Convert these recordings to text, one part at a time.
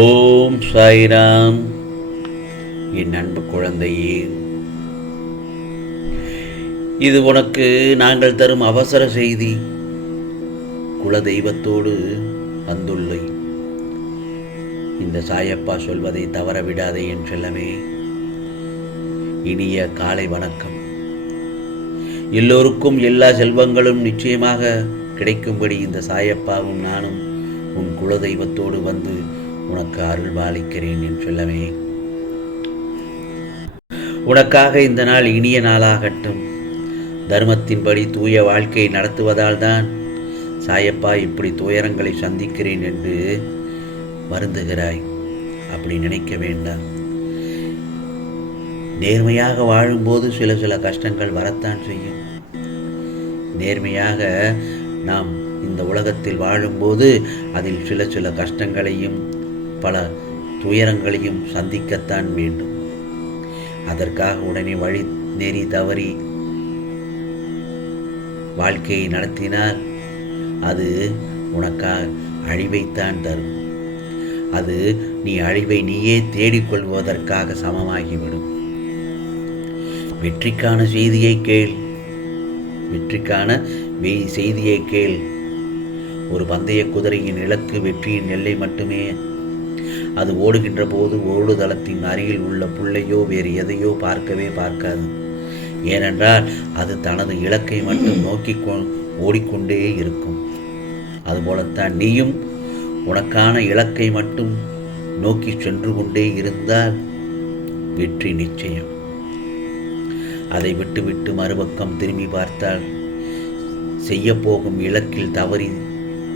ஓம் சாய்ராம். என் அன்பு குழந்தையே இது உனக்கு நாங்கள் தரும் அவசர செய்தி. குல தெய்வத்தோடு இந்த சாயப்பா சொல்வதை தவற விடாதே என் செல்லமே. இனிய காலை வணக்கம். எல்லோருக்கும் எல்லா செல்வங்களும் நிச்சயமாக கிடைக்கும்படி இந்த சாயப்பாவும் நானும் உன் குலதெய்வத்தோடு வந்து உனக்கு அருள் பாலிக்கிறேன் என் சொல்லவே உனக்காக இந்த நாள் இனிய நாளாகட்டும். தர்மத்தின்படி தூய வாழ்க்கையை நடத்துவதால் தான் சாயப்பா இப்படி துயரங்களை சந்திக்கிறேன் என்று வருந்துகிறாய். அப்படி நினைக்க வேண்டாம். நேர்மையாக வாழும்போது சில சில கஷ்டங்கள் வரத்தான் செய்யும். நேர்மையாக நாம் இந்த உலகத்தில் வாழும்போது அதில் சில சில கஷ்டங்களையும் பல துயரங்களையும் சந்திக்கத்தான் வேண்டும். அதற்காக உடனே வழி நெறி தவறி வாழ்க்கையை நடத்தினால் அது உனக்காக அழிவைத்தான் தரும். அது நீ அழிவை நீயே தேடிக்கொள்வதற்காக சமமாகிவிடும். வெற்றிக்கான செய்தியை கேள். வெற்றிக்கான வெய் செய்தியை கேள். ஒரு பந்தய குதிரையின் இலக்கு வெற்றியின் எல்லை மட்டுமே. அது ஓடுகின்ற போது ஓடுதளத்தின் அருகில் உள்ள புள்ளையோ வேறு எதையோ பார்க்கவே பார்க்காது. ஏனென்றால் அது தனது இலக்கை மட்டும் நோக்கி ஓடிக்கொண்டே இருக்கும். அதுபோலத்தான் நீயும் உனக்கான இலக்கை மட்டும் நோக்கி சென்று கொண்டே இருந்தால் வெற்றி நிச்சயம். அதை விட்டுவிட்டு மறுபக்கம் திரும்பி பார்த்தால் செய்யப்போகும் இலக்கில் தவறி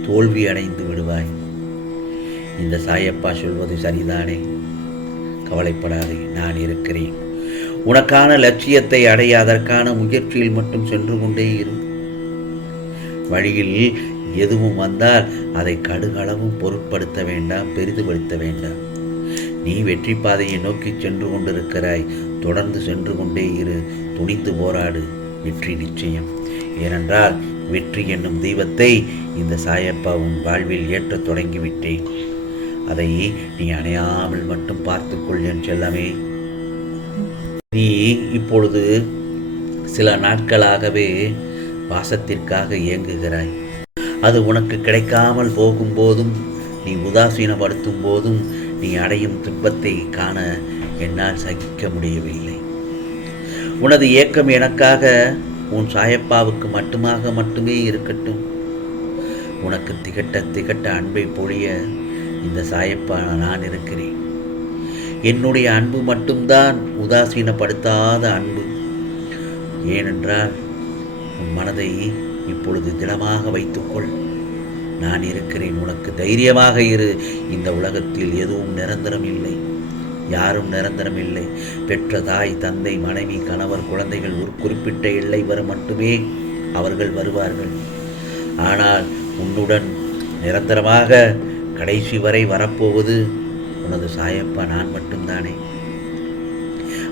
தோல்வி அடைந்து விடுவாய். இந்த சாயப்பா சொல்வது சரிதானே? கவலைப்படாதே நான் இருக்கிறேன். உனக்கான லட்சியத்தை அடைய அதற்கான முயற்சியில் மட்டும் சென்று கொண்டே இரு. வழியில் எதுவும் வந்தால் அதை கடுகளவும் பொருட்படுத்த வேண்டாம் பெரிதுபடுத்த வேண்டாம். நீ வெற்றி பாதையை நோக்கி சென்று கொண்டிருக்கிறாய். தொடர்ந்து சென்று கொண்டே இரு. துணித்து போராடு. வெற்றி நிச்சயம். ஏனென்றால் வெற்றி என்னும் தெய்வத்தை இந்த சாயப்பா உன் வாழ்வில் ஏற்றத் தொடங்கிவிட்டேன். அதை நீ அணையாமல் மட்டும் பார்த்துக்கொள் என் செல்லமே. நீ இப்பொழுது சில நாட்களாகவே வாசத்திற்காக இயங்குகிறாய். அது உனக்கு கிடைக்காமல் போகும்போதும் நீ உதாசீனப்படுத்தும் போதும் நீ அடையும் துன்பத்தை காண என்னால் சகிக்க முடியவில்லை. உனது ஏக்கம் எனக்காக உன் சாயப்பாவுக்கு மட்டுமாக மட்டுமே இருக்கட்டும். உனக்கு திகட்ட திகட்ட அன்பை பொழிய இந்த சாயப்பா நான் இருக்கிறேன். என்னுடைய அன்பு மட்டும்தான் உதாசீனப்படுத்தாத அன்பு. ஏனென்றால் உன் மனதை இப்பொழுது திடமாக வைத்துக்கொள். நான் இருக்கிறேன். உனக்கு தைரியமாக இரு. இந்த உலகத்தில் எதுவும் நிரந்தரம் இல்லை. யாரும் நிரந்தரம் இல்லை. பெற்ற தாய் தந்தை மனைவி கணவர் குழந்தைகள் ஒரு குறிப்பிட்ட எல்லை வர மட்டுமே அவர்கள் வருவார்கள். ஆனால் உன்னுடன் நிரந்தரமாக கடைசி வரை வரப்போவது உனது சாயப்பா நான் மட்டும்தானே.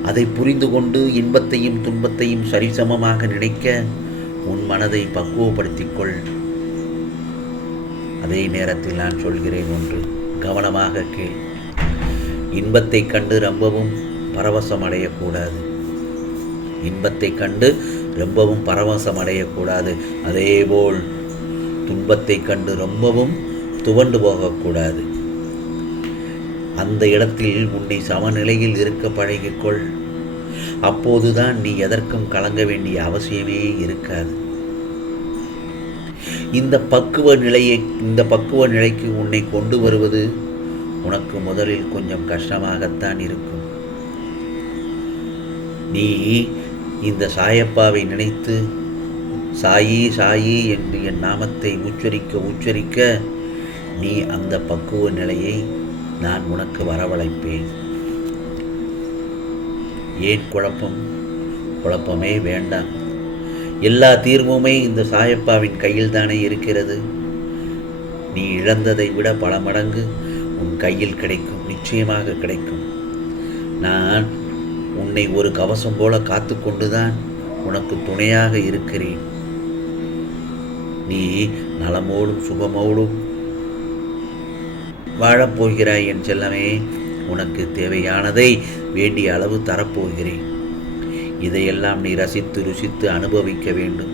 அதை புரிந்து கொண்டு இன்பத்தையும் துன்பத்தையும் சரிசமமாக நினைக்க உன் மனதை பக்குவப்படுத்திக் கொள் அதே நேரத்தில் நான் சொல்கிறேன் ஒன்று கவனமாக கேள். இன்பத்தை கண்டு ரொம்பவும் பரவசம் அடையக்கூடாது. இன்பத்தை கண்டு ரொம்பவும் பரவசம் அடையக்கூடாது. அதேபோல் துன்பத்தை கண்டு ரொம்பவும் துவண்டு போகக்கூடாது. அந்த இடத்தில் உன்னை சமநிலையில் இருக்க பழகிக்கொள். அப்போதுதான் நீ எதற்கும் கலங்க வேண்டிய அவசியமே இருக்காது. இந்த பக்குவ நிலையை இந்த பக்குவ நிலைக்கு உன்னை கொண்டு வருவது உனக்கு முதலில் கொஞ்சம் கஷ்டமாகத்தான் இருக்கும். நீ இந்த சாயப்பாவை நினைத்து சாயி சாயி என்று என் நாமத்தை உச்சரிக்க உச்சரிக்க நீ அந்த பக்குவ நிலையை நான் உனக்கு வரவழைப்பேன். ஏன் குழப்பம்? குழப்பமே வேண்டாம். எல்லா தீர்வுமே இந்த சாயப்பாவின் கையில் தானே இருக்கிறது. நீ இழந்ததை விட பல மடங்கு உன் கையில் கிடைக்கும் நிச்சயமாக கிடைக்கும். நான் உன்னை ஒரு கவசம் போல காத்து கொண்டுதான் உனக்கு துணையாக இருக்கிறேன். நீ நலமோடும் சுகமோடும் வாழப்போகிறாய் என் செல்லமே உனக்கு தேவையானதை வேண்டிய அளவு தரப்போகிறேன். இதையெல்லாம் நீ ரசித்து ருசித்து அனுபவிக்க வேண்டும்.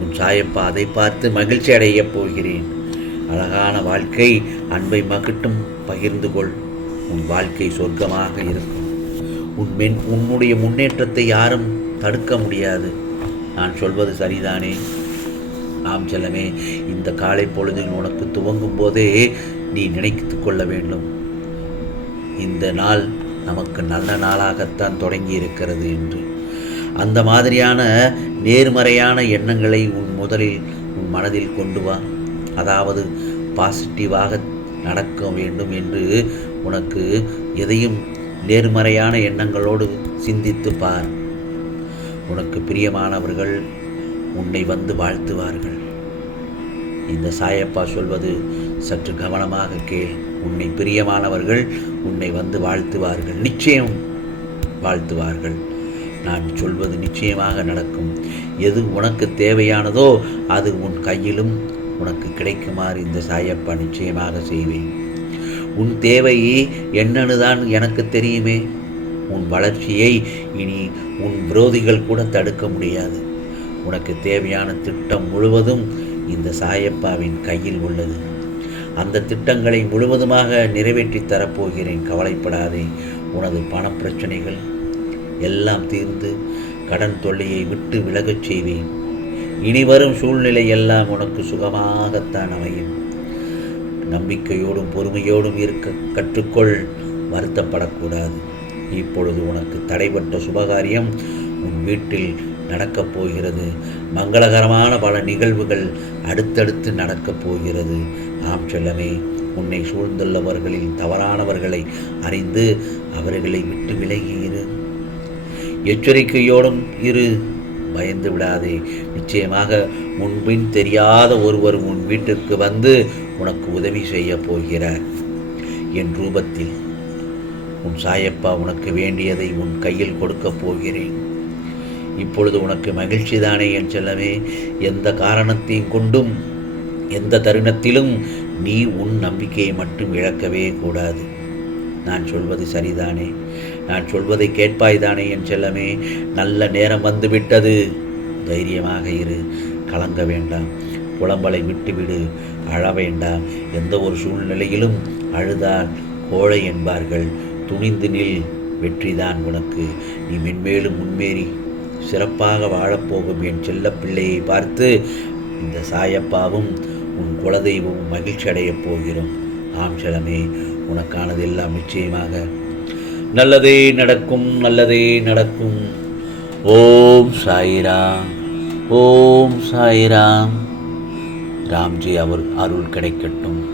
உன் சாயப்பா அதை பார்த்து மகிழ்ச்சி அடையப் போகிறேன். அழகான வாழ்க்கை அன்பை மகிட்டும் பகிர்ந்து கொள். உன் வாழ்க்கை சொர்க்கமாக இருக்கும். உன் மென் உன்னுடைய முன்னேற்றத்தை யாரும் தடுக்க முடியாது. நான் சொல்வது சரிதானே? ஆம் செல்லமே இந்த காலை பொழுதில் உனக்கு துவங்கும் போதே நீ நினைத்து கொள்ள வேண்டும். இந்த நாள் நமக்கு நல்ல நாளாகத்தான் தொடங்கி இருக்கிறது என்று. அந்த மாதிரியான நேர்மறையான எண்ணங்களை உன் முதலில் உன் மனதில் கொண்டு வா. அதாவது பாசிட்டிவாக நடக்க வேண்டும் என்று உனக்கு எதையும் நேர்மறையான எண்ணங்களோடு சிந்தித்து பார். உனக்கு பிரியமானவர்கள் உன்னை வந்து வாழ்த்துவார்கள். இந்த சாயப்பா சொல்வது சற்று கவனமாக கேள். உன்னை பிரியமானவர்கள் உன்னை வந்து வாழ்த்துவார்கள். நிச்சயம் வாழ்த்துவார்கள். நான் சொல்வது நிச்சயமாக நடக்கும். எது உனக்கு தேவையானதோ அது உன் கையிலும் உனக்கு கிடைக்குமாறு இந்த சாயப்பா நிச்சயமாக செய்வேன். உன் தேவை என்னன்னு தான் எனக்கு தெரியுமே. உன் வளர்ச்சியை இனி உன் விரோதிகள் கூட தடுக்க முடியாது. உனக்கு தேவையான திட்டம் முழுவதும் இந்த சாயப்பாவின் கையில் உள்ளது. அந்த திட்டங்களை முழுவதுமாக நிறைவேற்றி தரப்போகிறேன். கவலைப்படாதே உனது பண பிரச்சனைகள் எல்லாம் தீர்ந்து கடன் தொல்லையை விட்டு விலகச் செய்வேன். இனி வரும் சூழ்நிலை எல்லாம் உனக்கு சுகமாகத்தான் அமையும். நம்பிக்கையோடும் பொறுமையோடும் இருக்க கற்றுக்கொள் வருத்தப்படக்கூடாது. இப்பொழுது உனக்கு தடைப்பட்ட சுபகாரியம் உன் வீட்டில் நடக்கப் போகிறது. மங்களகரமான பல நிகழ்வுகள் அடுத்தடுத்து நடக்கப் போகிறது. ஆம் செல்லமே உன்னை சூழ்ந்துள்ளவர்களில் தவறானவர்களை அறிந்து அவர்களை விட்டு விலகி இரு. எச்சரிக்கையோடும் இரு பயந்து விடாதே. நிச்சயமாக முன்பின் தெரியாத ஒருவர் உன் வீட்டிற்கு வந்து உனக்கு உதவி செய்ய போகிறார். என் ரூபத்தில் உன் சாயப்பா உனக்கு வேண்டியதை உன் கையில் கொடுக்கப் போகிறேன். இப்பொழுது உனக்கு மகிழ்ச்சி தானே என் செல்லமே? எந்த காரணத்தையும் கொண்டும் எந்த தருணத்திலும் நீ உன் நம்பிக்கையை மட்டும் இழக்கவே கூடாது. நான் சொல்வது சரிதானே? நான் சொல்வதை கேட்பாய்தானே என் செல்லமே? நல்ல நேரம் வந்துவிட்டது. தைரியமாக இரு. கலங்க வேண்டாம். புலம்பலை விட்டுவிடு. அழ வேண்டாம். எந்த ஒரு சூழ்நிலையிலும் அழுதால் கோழை என்பார்கள். துணிந்து நில். வெற்றிதான் உனக்கு. நீ மென்மேலும் முன்னேறி. சிறப்பாக வாழப்போகும் என் செல்ல பிள்ளையை பார்த்து இந்த சாயப்பாவும் உன் குலதெய்வமும் மகிழ்ச்சி அடையப் போகிறோம். ஆம் செலமே உனக்கானதெல்லாம் நிச்சயமாக. நல்லதே நடக்கும் நல்லதே நடக்கும். ஓம் சாயிராம் ஓம் சாயிராம். ராம்ஜி அவர் அருள் கிடைக்கட்டும்.